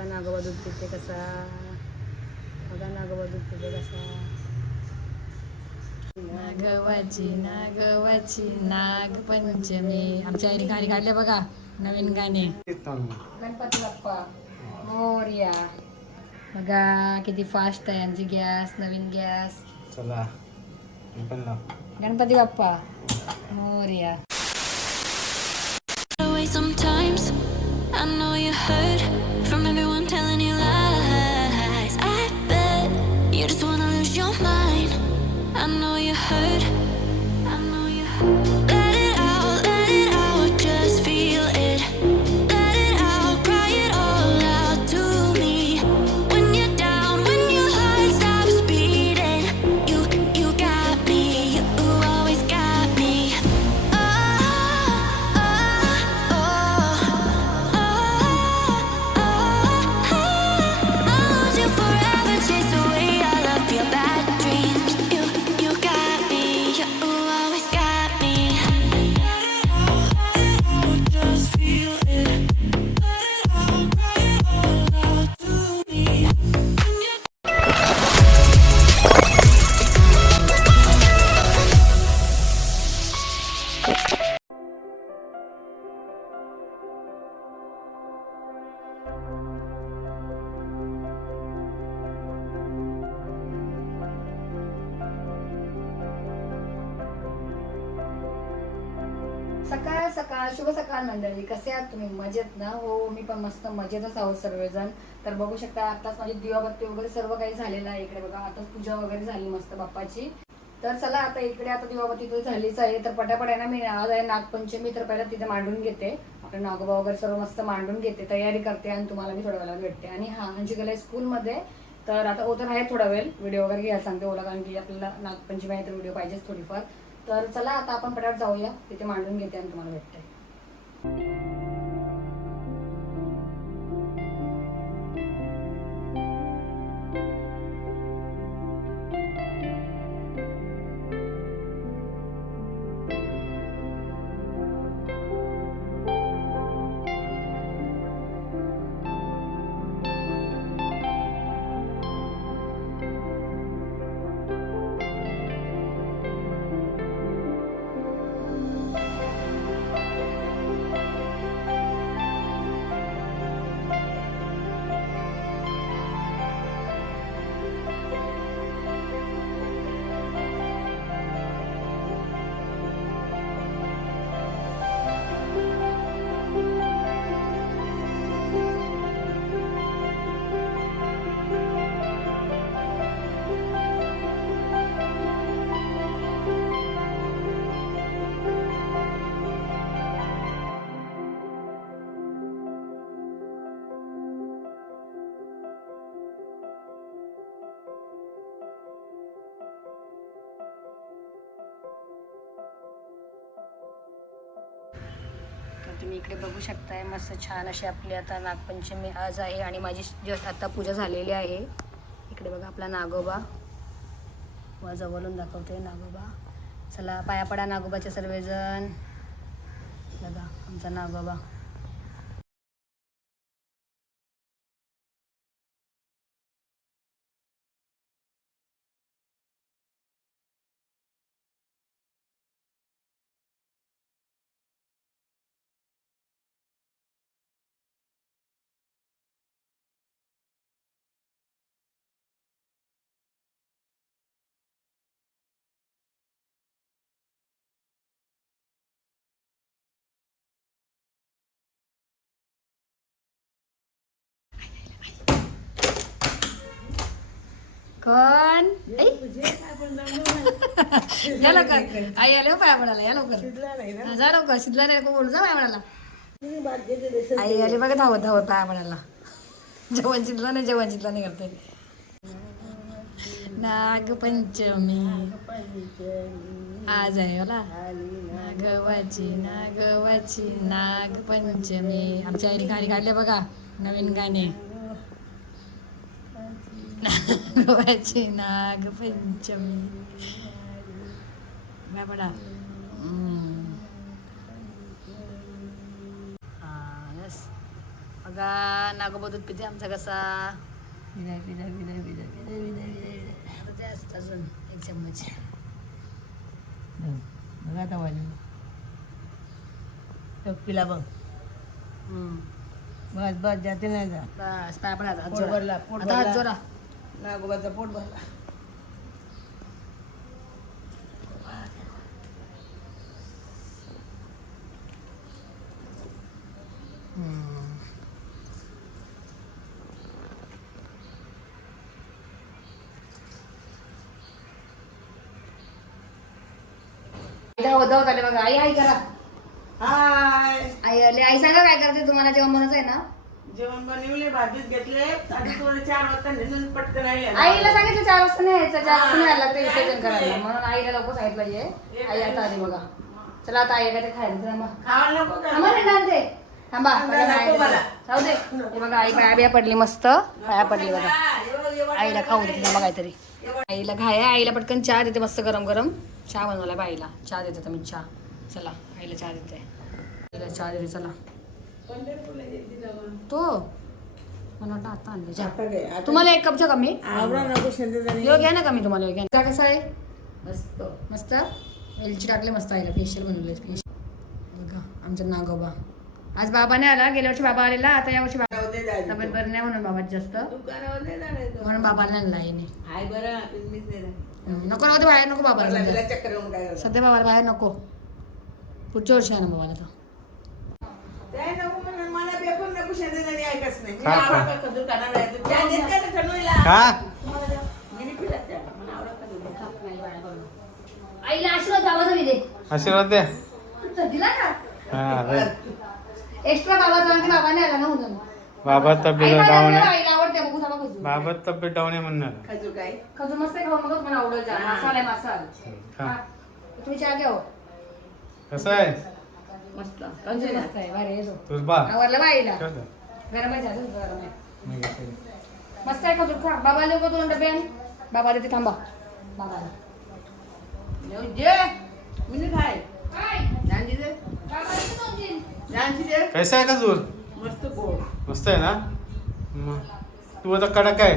बघा नागोबा दूध पिते कसा, बघा नागोबा दूध पिते कसा. नागवाची नागवाची नागपंचमी. आमच्या आईने गाणी काढले बघा, नवीन गाणे. गणपती बाप्पा मोरया. बघा किती फास्ट आहे आमची गॅस, नवीन गॅस. चला Ganpati Bappa Morya. Sometimes I know you heard from everyone telling you lies. I bet you just wanna lose your mind. I know you heard. I know you heard. Let it out, just feel it. Let it out, cry it all out to me. When you're down, when your heart stops beating, you got me, you always got me. सकाळ सकाळ शुभ सकाळ मंडळी, कसे आहात तुम्ही? मजेत ना? हो, मी पण मस्त मजेतच आहोत सर्वजण. तर बघू शकता आताच माझी दिवाबत्ती वगैरे सर्व काही झालेलं आहे. इकडे बघा आताच पूजा वगैरे झाली मस्त बाप्पाची. तर चला आता इकडे आता दिवाबत्ती तर झालीच आहे. तर पटापट आहे ना, मी आज आहे नागपंचमी, तर पहिला तिथे मांडून घेते. आपले नागोबा वगैरे सर्व मस्त मांडून घेते, तयारी करते आणि तुम्हाला मी थोड्या वेळाला भेटते. आणि हा म्हणजे गेलाय स्कूलमध्ये, तर आता ओतर आहे थोडा वेळ व्हिडिओ वगैरे घ्यायला सांगते ओला, कारण की आपल्याला नागपंचमी आहे तर व्हिडिओ पाहिजेच थोडीफार. तर चला आता आपण पटापट जाऊया, तिथे मांडून घेते आणि तुम्हाला भेटते. तुम्ही इकडे बघू शकताय मस्त छान अशी आपली आता नागपंचमी आज आहे आणि माझी जस्ट आता पूजा झालेली आहे. इकडे बघा आपला नागोबा, वा जवळून दाखवते नागोबा. चला पाया पडा नागोबाचे सर्वजण. बघा आमचा नागोबा. कोण या लवकर, आई आले पाया पडायला, या लवकर जा, लवकर शिजला नाही बोलू, जा पाया पडायला. आई आले बघा धावत धावत पाया पडायला. जेवण शिजलं नाही, जेवण शिजलं नाही करते. नागपंचमी आज आहे मला, नागवाची नागवाची नागपंचमी. आमच्या आईने गाणी काढले बघा, नवीन गाणे. नागवाची नागपंचमी. काय पडा बघा नागोबा दूध पिते आमचा कसा जास्त अजून 1 चम्मच बघा आता वाजून तो पिला बघ बस बस जाते नाही जा बस पाय पण आता हात पोट जोडा. भरला, पोट आता हात भरला. जोडा. नागोबाचा पोट भरला आईला होत आले बघा आई आई करा हाय आई आले आई सांगा काय करते तुम्हाला जेवण बनवायचं आहे ना जेवण बनवले भाजीत घेतले आणि थोडे 4 वाजता निघून पटकन आईला सांगितलं 4 वाजता नाही यायचं 4 वाजता नाही लागतं विसर्जन करायला म्हणून आईला लवकर सांगितलं ये आई आता आली बघा चला आता आई काय ते खायला थांबा खायला नको का? थांबा रे नांदे थांबा नको मला. राहू दे हे बघा आई पाया बिया पडली मस्त पाया पडली बघा आईला खाऊ देते थांबा काहीतरी आईला घाय आईला पटकन चहा देते मस्त गरम गरम चहा बनवला बा आईला चहा देते तर मी चहा चला आईला चहा देते आईला चहा देते चला तो मला वाटतं आता आणले चहा आता घे, आता तुम्हाला 1 कपच्या कमी आवरा नको शेंदे यो घ्या ना कमी तुम्हाला यो घ्या ना. कसं आहे मस्त मस्त वेलची टाकली मस्त आईला फेशियल बनवले फेशियल बघा आमचा नागोबा आज बाबा नाही आला गेल्या वर्षी बाबा आलेला आता या वर्षी बाबा तब्येत बरं नाही म्हणून बाबा जास्त दुकानावर नाही जाणार म्हणून बाबाला आणला आईने हाय बरं तुम्हीच नाही जाणार. नको राहू दे बाहेर नको बाबाला मला सध्या. तिला चक्कर येऊन काय करणार? सध्या बाबाला बाहेर नको पुढच्या वर्षी आहे ना बाबाला तर ते नको म्हणून मला पेपर नको शेंदे जाणी ऐकच नाही मी खा, खा. आवडा का दुकानावर जायचं त्या देत का ते ठरवला का मी नाही पिला त्या मला आवडा का दुकानावर. आईला आशीर्वाद बाबाचा दिले आशीर्वाद द्या दिला का हा रे. एक्स्ट्रा बाबाचा आणि बाबाने आला ना उद्या बाबा तब्येत आईला डाऊन आहे आईला आवडते बघू थांबा खजूर बाबा तब्येत डाऊन आहे म्हणणार खजूर काय खजूर मस्त आहे खाऊ मग मला आवडत जा मसाला आहे मसाला खा. हा. तुम्ही चहा घ्या हो. कसं आहे मस्त खजूर मस्त आहे बरं येतो तुझ बा आवडलं बा आईला ठेव ते. गरम आहे चहा, दूध गरम आहे मी घेते. मस्त आहे खजूर खा बाबा लोक 2 डबे आण. बाबा देते थांबा बाबाला येऊ जे मी नाही खाय काय जानजी दे बाबा देते 2-3. जानजी दे कैसा आहे का जूर मस्त गोड मस्त आहे ना मग तू आता कडक आहे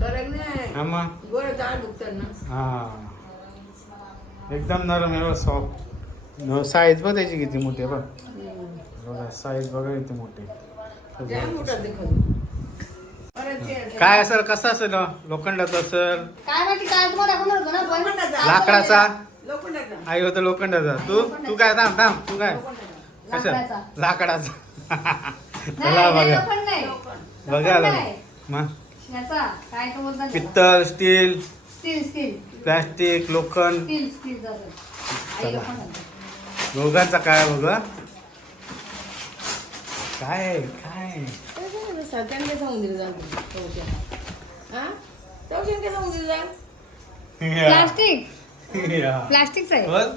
करक नाही हा मग गोड जाळ दुखतात ना हा एकदम नरम आहे सॉफ्ट साईज बघ त्याची किती मोठी आहे बघ बघा साईज बघा किती मोठी जाम मोठा ते खजूर परत ते काय असेल कसं असेल लोखंडाचं असेल काय माहिती काय तुम्हाला दाखवणार होतो ना पण लोखंडाचा. लाकडाचा लोखंडाचा आई होतं लोखंडाचा तू काय थांब थांब तू काय कशा लाकडाचा. लाकडाचा नाही, चला नाही, बघा लोखंड नाही. बघा लोखंड नाही. मग ह्याचा काय तो बोलतात त्याला? पित्तल स्टील स्टील स्टील प्लास्टिक लोखंड स्टील स्टील जसं. आई लोखंड म्हणते. दोघांचा काय बघा काय काय सत्याने कसं उंदीर जाईल चौथ्या हा चौथ्याने कसं उंदीर जाईल प्लास्टिक या. प्लास्टिकचं आहे बोल.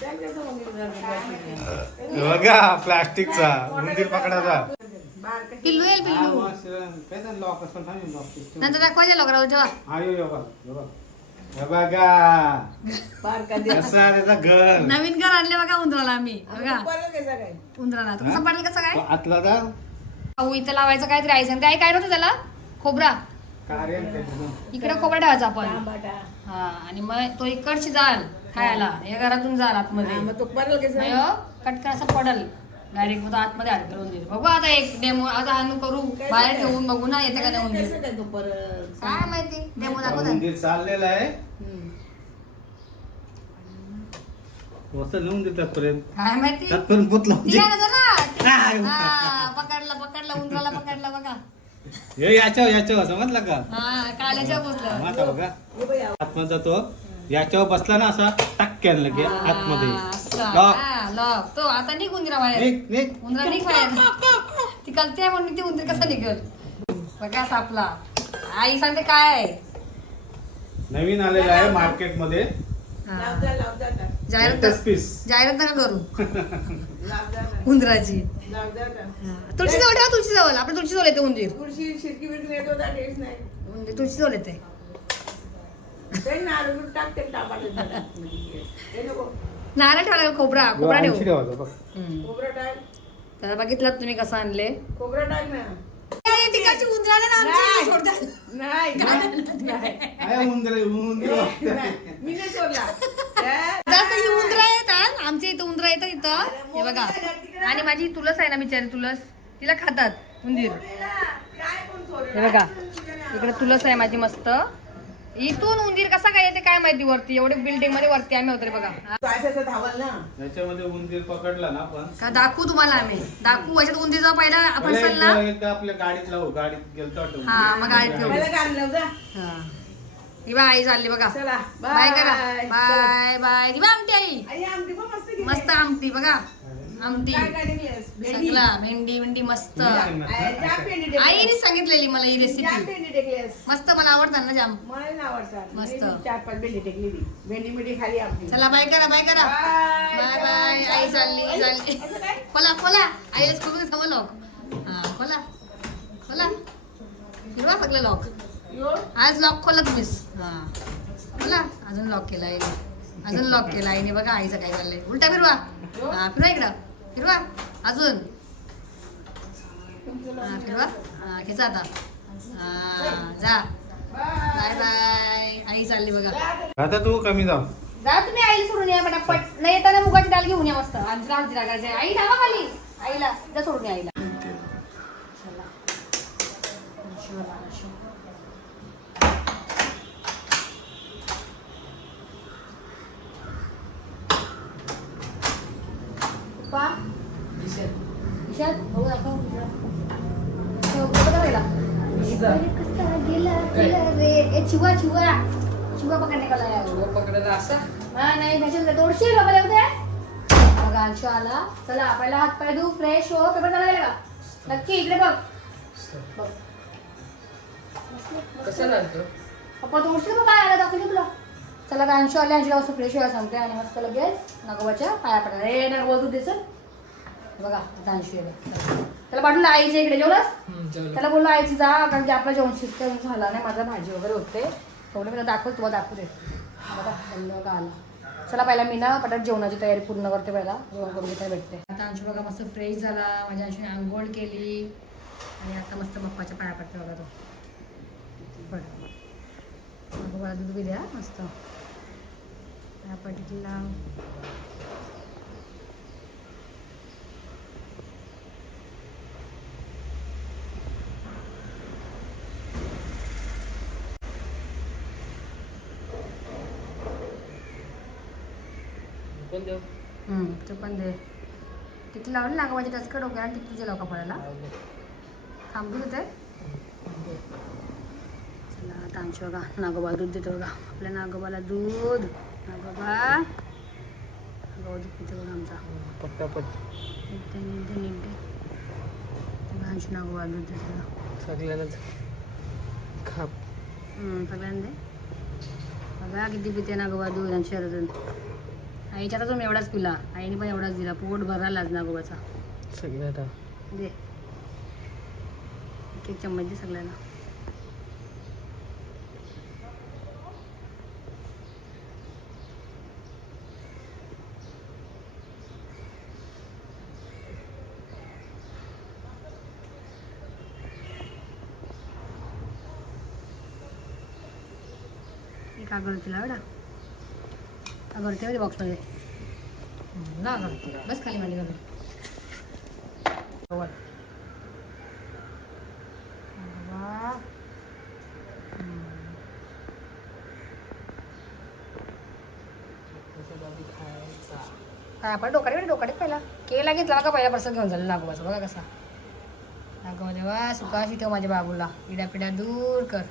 त्याने कसं उंदीर जाईल बघा प्लास्टिकचा उंदीर पकडाचा बारकं पिल्लू येईल पिल्लू काय लॉक असं नंतर दाखवायच्या लोकरावर जेव्हा आयो बघा बारका दे कसं आहे त्याचा घर नवीन घर आणले बघा उंदराला आम्ही बघा बरं कसं काय उंदराला तुमचं पडेल कसं काय आतला जा अहो इथं लावायचं काहीतरी आई सांगते आई काय नव्हतं त्याला खोबरा कार्य इकडे खोबरा ठेवायचा आपण तांबाटा हा आणि मग तो इकडची जाल खायला या घरातून जाल आतमध्ये हा, मग तो परल कसं नाही हो, कटकन असं पडल डायरेक्ट मग तो आतमध्ये हात करून देईल बघू आता एक डेमो आता हाणू करू बाहेर ठेवून बघू ना येते का नाही उंदीर कसं काय तो परत काय माहिती डेमो दाखवतात उंदीर चाललेला आहे वसं लिहून देतात पर्यंत काय माहिती त्यातपर्यंत भूत लावून ती दे. काय नव्हतं काय? ना हा, पकडला उंदराला पकडला बघा हे याच्यावर समजला का हा काल्याच्या पोचलं आता बघा हे बाई, आतमध्ये जातो याच्यावर बसला ना असा टक्क्यान लगे आतमध्ये असं, लॉक. हा, लॉक. तो आता निघ उंदरा बाहेर निघ उंदरा निघ बाहेर ती कळते म्हणून ती उंदीर कसा निघल बघा सापला आई सांगते काय आहे? नवीन आलेला आहे मार्केटमध्ये हा. लाव जा आता. जाहिरात एकच पीस जाहिरात नका करू लाव जा आता. उंदराची लाव जा आता. तुळशी जवळ ठेवा तुळशी जवळ आपण तुळशी जवळ येते उंदीर तुळशी शिरकी बिरकी येत होता टेस्ट नाही उंदीर तुळशी जवळ येते ते नारळ टाकते टाकायचं हे नको नारळ ठेवायला खोबरा ठेवू ठेवायचा बघ हम्म. खोबरं टाक तर बघितलं तुम्ही कसं आणले खोबरं टाक ना. तिकडची उंदराला ना आमची सोडतात. नाही नाही. आहे उंदरे मी नाही सोडला. जास्त ही उंदरा येतात आमच्या इथं उंदरा येतात इथं हे बघा. आणि माझी तुलस आहे ना बिचारी तुलस तिला खातात उंदीर. काय कोण सोडलं? हे बघा इकडे तुलस आहे माझी मस्त. इथून उंदीर कसा काय येते काय माहिती वरती एवढे बिल्डिंग मध्ये वरती आम्ही होतो रे बघा. पायसाचं धावल ना. याच्यामध्ये उंदीर पकडला ना आपण का दाखवू तुम्हाला आम्ही दाखवू याच्यात उंदीर जाऊ पहिला आपण चलला. एकदा आपल्या गाडीत लावू गाडीत गेलतो वाटतं. हा मग गाडीत ठेवू. मला काढलं जा. हा ही बाय आई चालली बघा. चला बाय करा बाय. बाय बाय दिवा आमटी आई आई आमटी पण मस्त केली. मस्त आमटी बघा आमटी काय काय टाकलीस? भेंडी. सगळा भेंडी भेंडी मस्त त्या भेंडी टाकलीस. आईने सांगितलेली मला ही त्या रेसिपी भेंडी टाकलीस. मस्त मला आवडतात ना जाम. मला नाही आवडतात. मस्त. मी 4-5 भेंडी टाकली ती. भेंडी मिठी खाली आपली. चला बाय करा बाय करा बाय बाय आई चालली चालली. असं काय? खोला खोला आईलाच खोलू देतो लॉक. हा खोला खोला हिरवा सगळं लॉक. यो. आज लॉक खोला तुम्हीच. हा खोला अजून लॉक केला आईने अजून लॉक केला आईने बघा आईचं काय चाललंय उलटा फिरवा. हा फिरवा इकडं फिरवा अजून हा फिरवा हा खेचा आता हा जा बाय बाय आई चालली बघा. आता तू कमी जाऊ. जा तुम्ही आईला सोडून या पटापट नाही येताना मुगाची डाळ घेऊन या मस्त आमची आमची डागायची आई धावा खाली आईला जा सोडून या आईला. पा विशाल बघू दाखव चिवा चिवा चिवा पकडणे का पकडला असा. हा नाही त्याच्यात 200 रुपये होते बघा अंशू आला. चला पहिला हात पाय धू फ्रेश हो पेपर झाला गेला का नक्की इकडे बघ बघ कसं लागतो? पप्पा 200 रुपये काय आला दाखवली तुला. चला आता अंशू आले अंशूला वस्तू फ्रेश व्हायला सांगते आणि मस्त लगेच नागोबाच्या पाया पडणार हे नागोबा तू दिसत बघा आता अंशू येईल. त्याला पाठवलं आईच्या इकडे जेवलास त्याला बोललो आईची जा कारण की आपला जेवण शिस्त झाला नाही माझा भाजी वगैरे होते तेवढं मला दाखव तुम्हाला दाखवू दे बघा बघा आला. चला पहिला मी ना पटाट जेवणाची तयारी पूर्ण करते पहिला जेवण करून घेता भेटते. आता अंशू बघा मस्त फ्रेश झाला माझ्या अंशूने आंघोळ केली आणि आता मस्त बाप्पाच्या पाया पडते बघा तो बरं बाबा दूध बी द्या मस्त पाया पडला. ते पण दे तिथे लावलं नागोबाच्या टचकड डोक्याला आणि तिथे तुझ्या लोका पडायला थांबून होते. चला आता अंशू बघा नागोबा दूध देतो बघा आपल्या नागोबाला दूध नागोबा नागोबा दूध पितो बघा आमचा निघते निघते निघते अंशू नागोबा दूध देतो सगळ्यांनाच खाप. सगळ्यांना दे बघा किती पिते नागोबा दूध आणि शहरातून. आईच्या तर तुम्ही एवढाच पिला आईने पण एवढाच दिला पोट भरायलाच नागोबाचा सगळ्यात दे एक चम्मच दे सगळ्यांना. एक अगरतीला एवढा अगरती होती बॉक्समध्ये ना अगरती बस खाली मांडी करून काय आपण डोकाडे पहिला केला घेतला का पहिला पर्सन घेऊन झालं नागोबाचा बघा कसा नागोबा देवा सुखाशी ठेव माझ्या बाबूला पिढ्या दूर कर.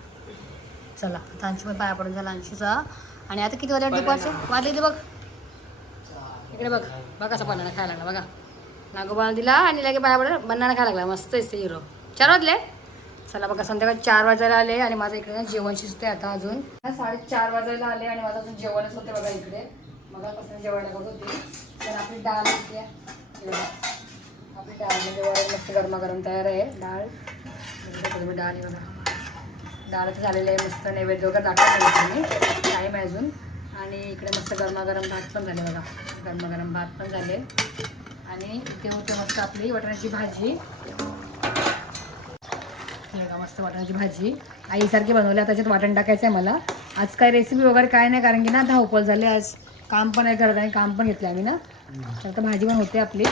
चला आता अंशू पाया पडून झाला अंशूचा आणि आता किती वाजले दुपारचे वाजले ते बघ इकडे बघ बघा कसा बनाना खायला लागला बघा नागोबाला दिला आणि लगे पाया पडून बनाना खायला लागला मस्त असते हिरो. 4 वाजले चला बघा संध्याकाळी 4 वाजायला आले आणि माझं इकडे ना जेवण शिजते आता अजून 4:30 वाजायला आले आणि माझं अजून जेवणच होते बघा इकडे मगापासून जेवायला करत होते. तर आपली डाळ होती आपली डाळ म्हणजे मस्त गरमागरम तयार आहे डाळ डाळ आहे बघा डाळ तर झालेलं आहे मस्त नैवेद्य वगैरे दाखवतो मी टाईम आहे अजून आणि इकडे मस्त गरमागरम भात पण झाले बघा गरमागरम भात पण झाले आणि इथे होते मस्त आपली वाटाण्याची भाजी. बघा मस्त वाटाण्याची भाजी आईसारखी बनवली. त्याच्यात वाटण टाकायचं आहे मला. आज काय रेसिपी वगैरे काय नाही, कारण की ना धावपळ झाली आज. काम पण आहे करत आणि काम पण घेतलं आम्ही ना. तर आता भाजी पण होते आपली.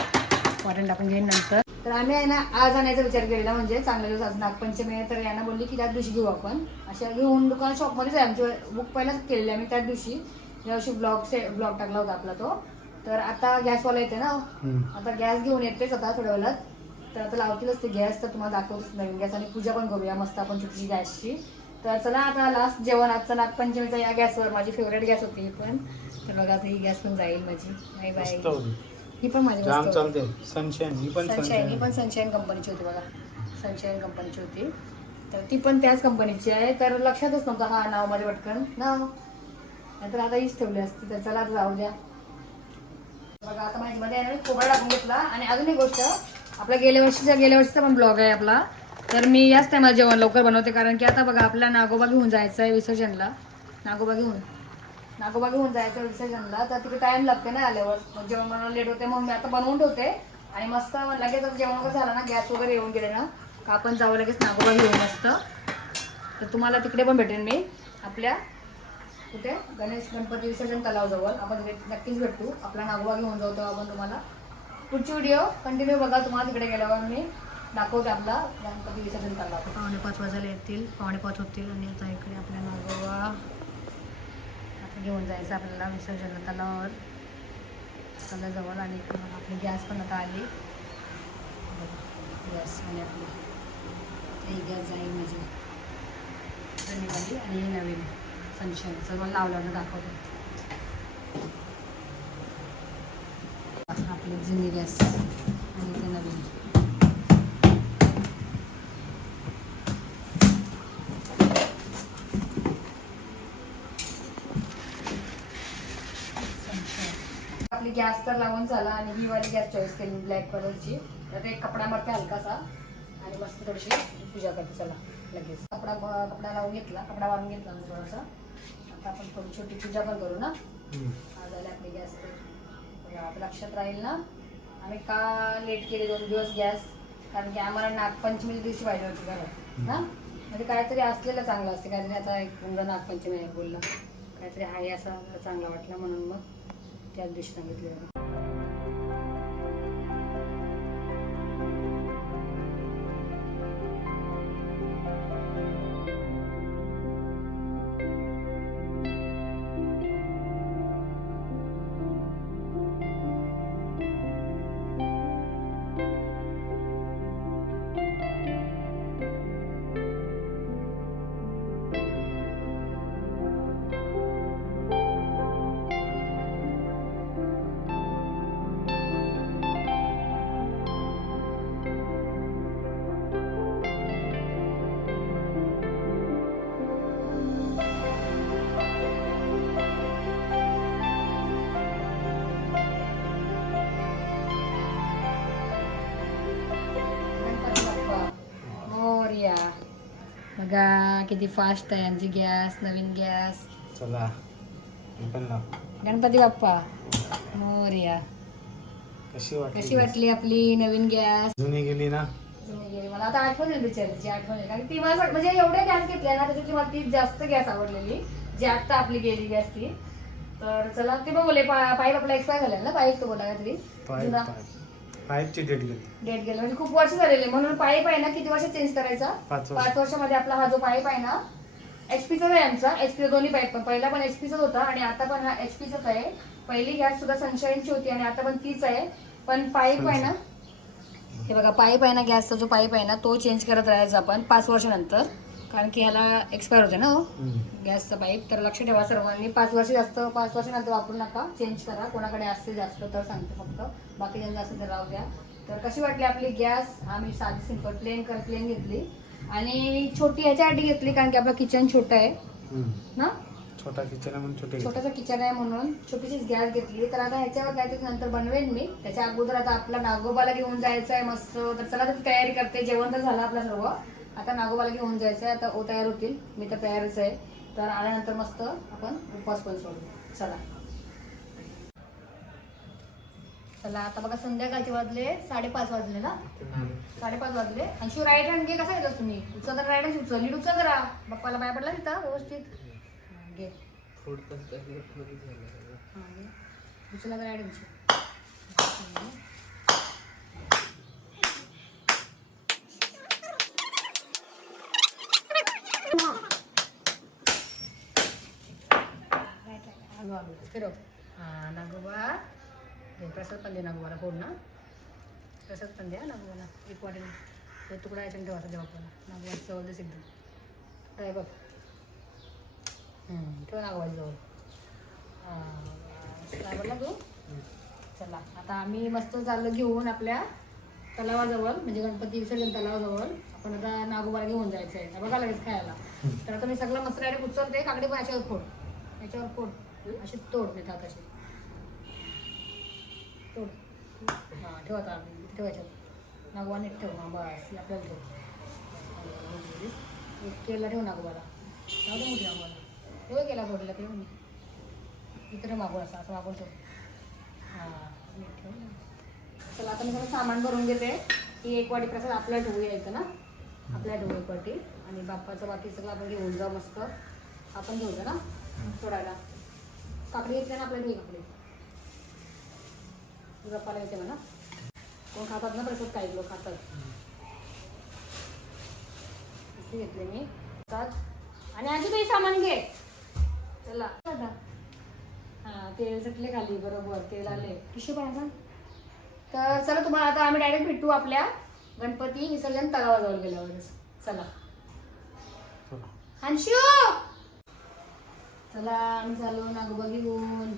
वाटण टाकून घेईन नंतर. तर आम्ही आहे ना आज आणायचा विचार केलेला, म्हणजे चांगले दिवस आज नागपंचमी आहे. तर यांना बोलली की त्याच दिवशी घेऊ आपण. अशा घेऊन दुकान शॉपमध्येच आहे आमची. बुक पहिलाच केलेली आम्ही त्याच दिवशी. यावर्षी ब्लॉग टाकला होता आपला तो. तर आता गॅसवाला येते ना, आता गॅस घेऊन येतेच आता थोड्या वेळात. तर आता लावतीलच ते गॅस. तर तुम्हाला दाखवतच नवीन गॅस आणि पूजा पण करूया मस्त आपण छोटीशी गॅसची. तर चला आता लास्ट जेवण आजचं नागपंचमीचा या गॅसवर. माझी फेवरेट गॅस होती ही पण. तर बघा आता ही गॅस पण जाईल माझी. Bye bye. ही पण माझी जाम चालते. सनशाईन ही पण सनशाईन कंपनीची होती बघा. सनशाईन कंपनीची होती. तर ती पण त्याच कंपनीची आहे. तर लक्षातच नव्हतं हा नाव माझे पटकन नाव, नाहीतर आता हीच ठेवली असती. तर चला आता जाऊ द्या. बघा आता माझ्यामध्ये आहे ना खोबरा टाकून घेतला. आणि अजून एक गोष्ट, आपला गेल्या वर्षीचा पण ब्लॉग आहे आपला. तर मी याच टायमाला जेवण लवकर बनवते, कारण की आता बघा आपला नागोबा घेऊन जायचं आहे विसर्जनला. नागोबा घेऊन जायचं विसर्जनला. तर तिकडे टाइम लागते ना आल्यावर. मग जेवण बनवायला लेट होते. मग मी आता बनवून ठेवते आणि मस्त लगेच आता जेवण वगैरे झालं ना, गॅस वगैरे येऊन गेले ना, का आपण जावं लगेच नागोबा घेऊन मस्त. तर तुम्हाला तिकडे पण भेटेन मी आपल्या कुठे गणपती विसर्जन तलावजवळ. आपण तिकडे नक्कीच भेटू. आपला नागोबा घेऊन जाऊ तेव्हा आपण तुम्हाला पुढची व्हिडिओ कंटिन्यू बघा. तुम्हाला तिकडे गेल्यावर मी दाखवते आपला गणपती विसर्जन तलाव. 4:45 वाजायला येतील, 4:45 होतील. आणि आता इकडे आपल्या नागोबा आता घेऊन जायचं आपल्याला विसर्जन तलावावर तलाजवळ. आणि आपली गॅस पण आता आली. गॅस म्हणजे आपली ही गॅस जाईल माझी जुनीवाली आणि ही नवीन सनशाईनचं मला लावल्यानं दाखवते. आपली जुनी गॅस आणि ते नवीन. आपली गॅस तर लावून झाला. आणि ही वाली गॅस चॉईस केली ब्लॅक कलरची. तर ते कपडा मारते हलकासा आणि मस्त थोडीशी पूजा करते. चला लगेच कपडा लावून घेतला, कपडा वाळून घेतला मी थोडासा. आता आपण थोडी छोटी पूजा पण करू ना. आज आले आपली गॅस. तर आता लक्षात राहील ना आम्ही का लेट केले 2 दिवस गॅस, कारण की आम्हाला नागपंचमीच्या दिवशी पाहिजे होती घरात ना. म्हणजे काहीतरी असलेलं चांगलं असते. काहीतरी आता एक नागपंचमी आहे बोललं, काहीतरी आहे असं चांगलं वाटलं म्हणून मग त्याच दिवशी सांगितलं. बघा किती फास्ट आहे आमची गॅस. नवीन गॅस. चला गणपती बाप्पा मोरया. कशी वाटली आपली नवीन गॅस? जुनी गेली ना. जुनी गेली. मला आता आठवण येईल बिचारीची. आठवण येईल कारण ती मला म्हणजे एवढ्या गॅस घेतल्या ना, त्याच्यातली मला ती जास्त गॅस आवडलेली जी आता आपली गेली गॅस ती. तर चला ते बघ बोले पाईप आपला एक्सपायर झालेला ना. पाईप तो बोला तरी पाईपची डेट गेली म्हणजे खूप वर्ष झालेले. म्हणून पाईप आहे ना किती वर्ष चेंज करायचा? 5 वर्षामध्ये आपला हा जो पाईप आहे ना एचपीचाच आहे आमचा. एचपीचा दोन्ही पाईप पण पहिला पण एचपीचाच होता आणि आता पण हा एचपीचाच आहे. पहिली गॅस सुद्धा सनशाईनची होती आणि आता पण तीच आहे. पण पाईप आहे ना, हे बघा पाईप आहे ना, गॅसचा जो पाईप आहे ना तो चेंज करत राहायचा आपण 5 वर्षानंतर, कारण की ह्याला एक्सपायर होते ना गॅसचा पाईप. तर लक्ष ठेवा सर्वांनी. 5 वर्षानंतर वापरू नका, चेंज करा. कोणाकडे असते जास्त तर सांगते फक्त, बाकी ज्यांना असेल तर राहू द्या. तर कशी वाटली आपली गॅस? आम्ही साधी सिंपल प्लेन घेतली आणि छोटी ह्याच्यासाठी घेतली कारण की आपलं किचन छोटं आहे ना. छोटा किचन आहे म्हणून छोटासा किचन आहे म्हणून छोटीशीच गॅस घेतली. तर आता ह्याच्यावर काहीतरी नंतर बनवेन मी. त्याच्या अगोदर आता आपला नागोबाला घेऊन जायचं आहे मस्त. तर चला तर तयारी करते. जेवण तर झालं आपलं सर्व. आता नागोबाला घेऊन जायचं आहे. आता ओ तयार होतील, मी तर तयारच आहे. तर आल्यानंतर मस्त आपण उपवास पण सोडू. चला चला आता बघा संध्याकाळचे वाजले 5:30 वाजले ना 5:30 वाजले. आणि शिव राईट हँड घे. कसा येतोस तुम्ही? उचल तर राईट हँड उचल. नीट उचल जरा. बाप्पाला बाय पडला तिथं व्यवस्थित. घे उचला राईट हँड. फिरव. हां नागोबा घे. प्रसाद पण दे नागोबाला. फोड ना प्रसाद पण द्या नागोबाला. एक वाटेने तुकडा याच्याने ठेवायचा देवा आपल्याला. नागोबा जवळ देस एकदम तुकडा आहे बघ. ठेव नागोबाच्या जवळ. हां बोलला तू. चला आता आम्ही मस्त चाललो घेऊन आपल्या तलावाजवळ, म्हणजे गणपती विसर्जन तलावाजवळ. आपण आता नागोबाला घेऊन जायचं आहे बघा लगेच खायला. तर आता मी सगळं मस्त डायरेक्ट उचलते. काकडे पण याच्यावर फोड. याच्यावर फोड. असे तोड नाही हात असे तोड. हां ठेव आता ठेवायच्या नागोबा नीट ठेव. हां बस आपल्याला ठेव. एक केला ठेव नागोबाला. ठेव मोठी नागोबाला. ठेव केला फोडला ठेव मी इकडे मागून असं मागून ठेव. हां नीट ठेव. चला आता मी सगळं सामान भरून घेते. ही एक वाटी प्रसाद आपल्याला ठेवूया येतं ना. आपल्याला ठेवू एक वाटी. आणि बाप्पाचं बाकी सगळं आपण घेऊन जाऊ मस्त. आपण घेऊया ना सोडायला. काकडी घेतल्या ना आपल्याला. काकडी गप्पाला येते म्हणा. कोण खातात ना प्रसाद. काही लोक खातात. इथे घेतले मी आणि आजी काही सामान घे. चला दादा. हां तेल सुटले खाली. बरोबर तेल आले. टिश्यू पाहिजे. तर चला तुम्हाला आता आम्ही डायरेक्ट भेटू आपल्या गणपती विसर्जन तलावाजवळ गेल्यावरच. चला हंशू. चला आम्ही चालू नागोबा घेऊन.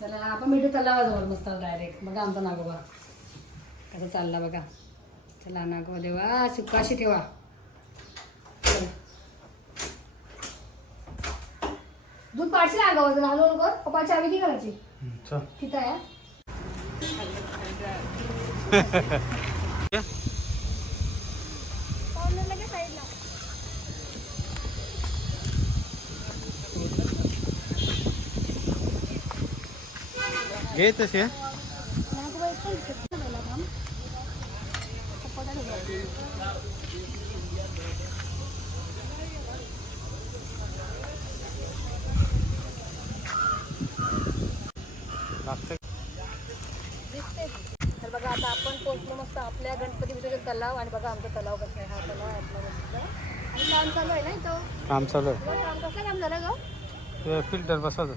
चला आपण भेटू तलावाजवळ मस्त डायरेक्ट. बघा आमचा नागोबा कसं चालला बघा. चला नागोबा देवा सुखाशी ठेवा. दूध पाडशी नागोबाचं हलू कर. पप्पाची आवी ती करायची तिथं आहे. घे तसे. तर बघा आता आपण पोहोचलो मस्त आपल्या गणपती विसर्जन तलाव. आणि बघा आमचा तलाव कसा आहे. हा तलाव आहे आपला मस्त. आणि काम चालू आहे ना इथं. काम चालू आहे. काम कसलं काम झालं ग? फिल्टर बसवतो.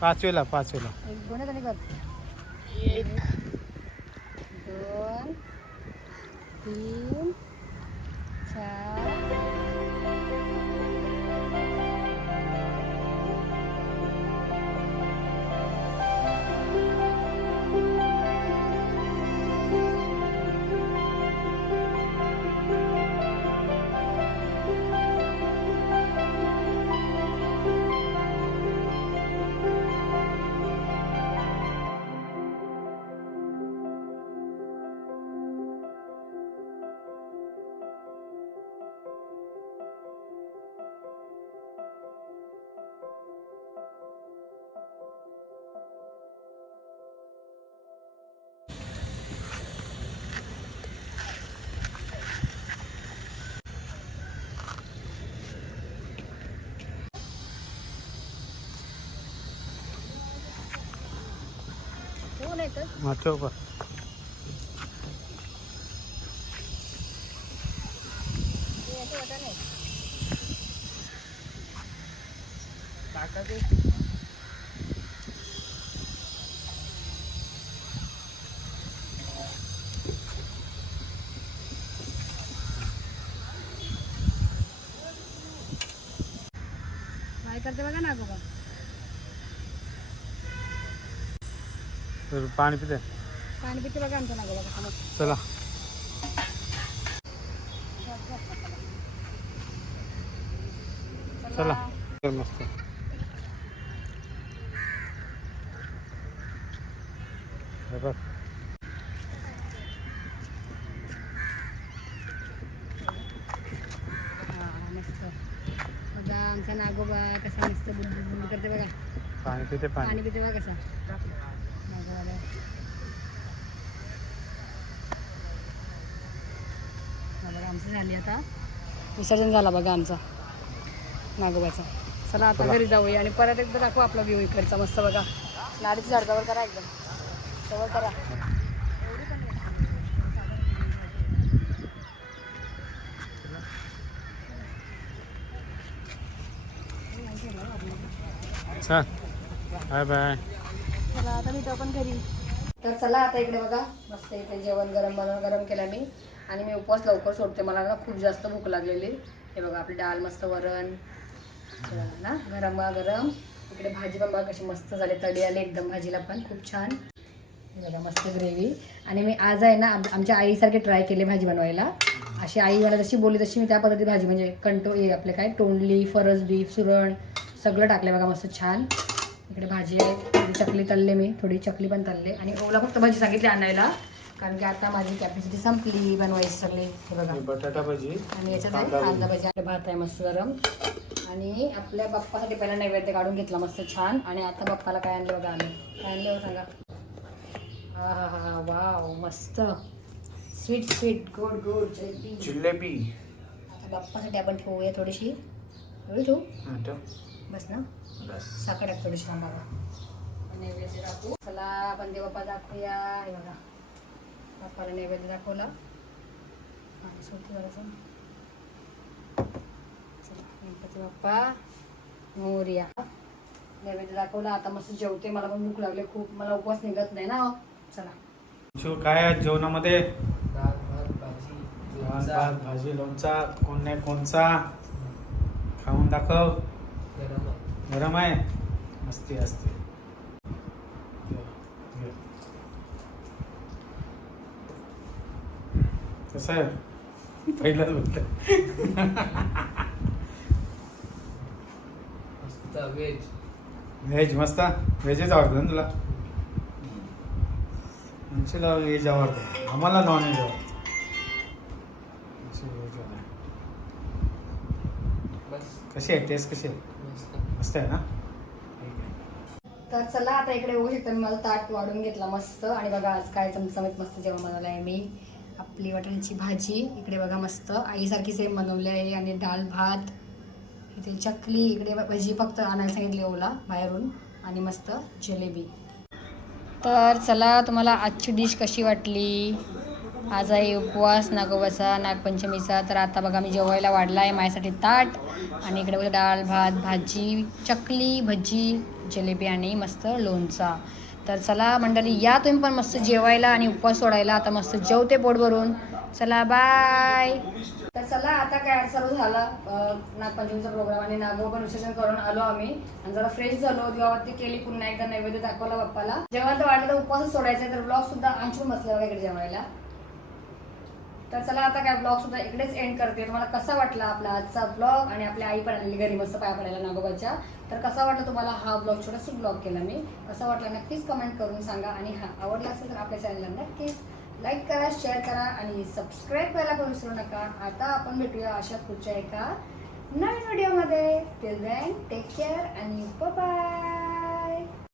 पाचवेला एक दोन जणी कर. 1 2 3 4 कोण येतं? हां ठेव बा. काय करते बघा ना बाबा. पाणी पिते. पाणी पिते बघा आमचं नागोबा कसं मस्त. चला चला मस्त. हे बघ मस्त बघा आमचा नागोबा कसा मस्त बुलबुल करते बघा. पाणी पिते पाणी पिते बघा कसा नागोबाला. बघा आमचं झाली आता विसर्जन झाला बघा आमचा नागोबाचा. चला आता घरी जाऊया आणि परत एकदा दाखवू आपला व्ह्यू इकडचा मस्त बघा. नारळीच्या झाडावर करा एकदम जवळ करा. चल बाय बाय. चला आता मी तो पण घरी. तर चला आता इकडे बघा मस्त इथे जेवण गरम केलं मी आणि मी उपवास लवकर सोडते. मला ना खूप जास्त भूक लागलेली. हे बघा आपली डाळ मस्त वरण ना गरम. इकडे भाजी पण बघा कशी मस्त झाली. तडी आली एकदम भाजीला पण खूप छान. हे बघा मस्त ग्रेव्ही. आणि मी आज आहे ना आमच्या आईसारखे ट्राय केले भाजी बनवायला. अशी आई मला जशी बोलली तशी मी त्या पद्धती भाजी म्हणजे हे आपले काय तोंडली फरसबी सुरण सगळं टाकले बघा मस्त छान. इकडे भाजी आहे. थोडी चकली तळले मी. थोडी चकली पण तळले आणि ओला फक्त भाजी सांगितली आणायला कारण की आता माझी कॅपॅसिटी संपली बनवायची सगळी. हे बघा बटाटा भाजी आणि याच्यात आहे कांदा भाजी. आपले भात आहे मस्त गरम. आणि आपल्या बाप्पासाठी पहिला नैवेद्य काढून घेतला मस्त छान. आणि आता बाप्पाला काय आणलं बघा आम्ही. काय आणलं सांगा. हा हा हा वाव मस्त स्वीट गोड जिलेबी. आता बाप्पासाठी आपण ठेवूया थोडीशी. एवढी ठेवू बस ना. साखर टाक थोडीशी आम्हाला. नैवेद्य दाखवू. चला आपण देवबाप्पा दाखवूया. हे बघा बाप्पाला नैवेद्य दाखवला. सोडते जरासं. चला गणपती बाप्पा मोरया. नैवेद्य दाखवला. आता मस्त जेवते. मला पण भूक लागली खूप. मला उपवास निघत नाही ना. चला काय आहे जेवणामध्ये. डाळ भात भाजी भात भाजी लोणचा. कोण नाही कोणचा. खाऊन दाखव. गरम आहे मस्ती असते. कसं आहे पहिलाच बोलत. व्हेज मस्त. व्हेजच आवडतं ना तुला. आमच्याला व्हेज आवडतं. आम्हाला नॉन व्हेज आवडतं. कशी आहे टेस्ट कशी आहे. मस्त आहे ना. तर चला आता इकडे बघू शकता मी माझा ताट वाढून घेतला मस्त. आणि बघा आज काय चमचमीत मस्त जेवण बनवलं आहे मी. आपली वाटाण्याची भाजी इकडे बघा मस्त आईसारखी सेम बनवली आहे. आणि डाळ भात इथे चकली. इकडे भजी फक्त आणायला सांगितली ओला बाहेरून. आणि मस्त जिलेबी. तर चला तुम्हाला आजची डिश कशी वाटली. आज आहे उपवास नागोबाचा नागपंचमीचा. तर आता बघा मी जेवायला वाढला आहे माझ्यासाठी ताट. आणि इकडे बघा डाळ भात भाजी चकली भजी जिलेबी आणि मस्त लोणचा. तर चला मंडळी या तुम्ही पण मस्त जेवायला आणि उपवास सोडायला. आता मस्त जेवते पोट भरून. चला बाय. तर चला आता काय सर्व झालं नागपंचमीचा प्रोग्राम. आणि नागोबा पण विसर्जन करून आलो आम्ही. आणि जरा फ्रेश झालो. दिवाबत्ती केली. पुन्हा एकदा नैवेद्य दाखवला बाप्पाला. जेव्हा तर वाटलं तर उपवासच सोडायचा आहे. तर ब्लॉग सुद्धा आमच्याकडून बसले बघा इकडे जेवायला. तर चला आता काय ब्लॉग सुद्धा इकडेच एंड करते. तुम्हाला कसा वाटला आपला आजचा ब्लॉग. आणि आपली आई पण आलेली घरी मस्त पाया पडायला नागोबाच्या. तर कसा वाटला तुम्हाला हा ब्लॉग. छोटासा ब्लॉग केला मी. कसा वाटला नक्कीच कमेंट करून सांगा. आणि हा आवडला असेल तर आपल्या चॅनलला नक्कीच लाईक करा शेअर करा आणि सबस्क्राईब करायला पण विसरू नका. आता आपण भेटूया अशाच पुढच्या एका नवीन व्हिडिओमध्ये. टिल देन टेक केअर आणि बाय.